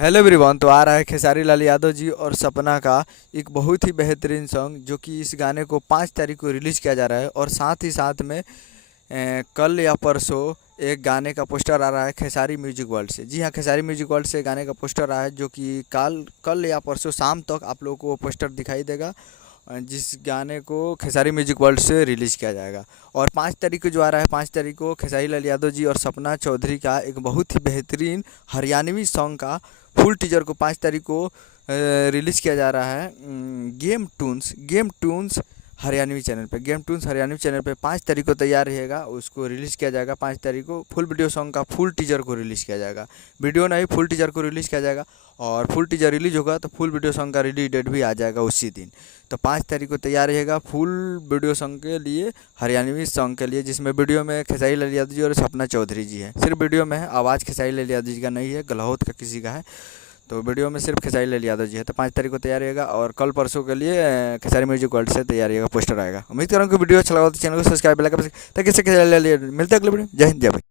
Hello everyone. तो आ रहा है खेसारी लाल यादव जी और सपना का एक बहुत ही बेहतरीन सॉन्ग, जो कि इस गाने को 5 तारीख को रिलीज़ किया जा रहा है। और साथ ही साथ में कल या परसों एक गाने का पोस्टर आ रहा है खेसारी म्यूजिक वर्ल्ड से। जी हाँ, खेसारी म्यूजिक वर्ल्ड से गाने का पोस्टर आया है, जो कि कल कल या परसों शाम तक आप लोगों को वो पोस्टर दिखाई देगा, जिस गाने को खेसारी म्यूजिक वर्ल्ड से रिलीज़ किया जाएगा। और 5 तारीख को जो आ रहा है, 5 तारीख को खेसारी लाल यादव जी और सपना चौधरी का एक बहुत ही बेहतरीन हरियाणवी सॉन्ग का फुल टीजर को 5 तारीख को रिलीज़ किया जा रहा है। गेम टून्स हरियाणवी चैनल पे, गेम टून्स हरियाणवी चैनल पे 5 तारीख को तैयार रहेगा। उसको रिलीज़ किया जाएगा 5 तारीख को। फुल वीडियो सॉन्ग का फुल टीजर को रिलीज़ किया जाएगा, वीडियो नहीं फुल टीजर को रिलीज़ किया जाएगा। और फुल टीजर रिलीज होगा तो फुल वीडियो सॉन्ग का रिलीज डेट भी आ जाएगा उसी दिन। तो 5 तारीख को तैयार रहेगा फुल वीडियो सॉन्ग के लिए, हरियाणवी सॉन्ग के लिए, जिसमें वीडियो में खेसारी लाल यादव जी और सपना चौधरी जी हैं। सिर्फ वीडियो में है, आवाज़ खेसारी लाल यादव जी का नहीं है, गलहोत का किसी का है। तो वीडियो में सिर्फ खेसारी लाल यादव जी है। तो 5 तारीख को तैयार रहेगा। और कल परसों के लिए खेसारी म्यूजिक वर्ल्ड से तैयार रहेगा, पोस्टर आएगा। उम्मीद करूँ कि वीडियो अच्छा लगा तो चैनल को सब्सक्राइब लगा, ताकि इससे खेसारी लाल मिलते हैं अगले वीडियो। जय हिंद, जय भाई।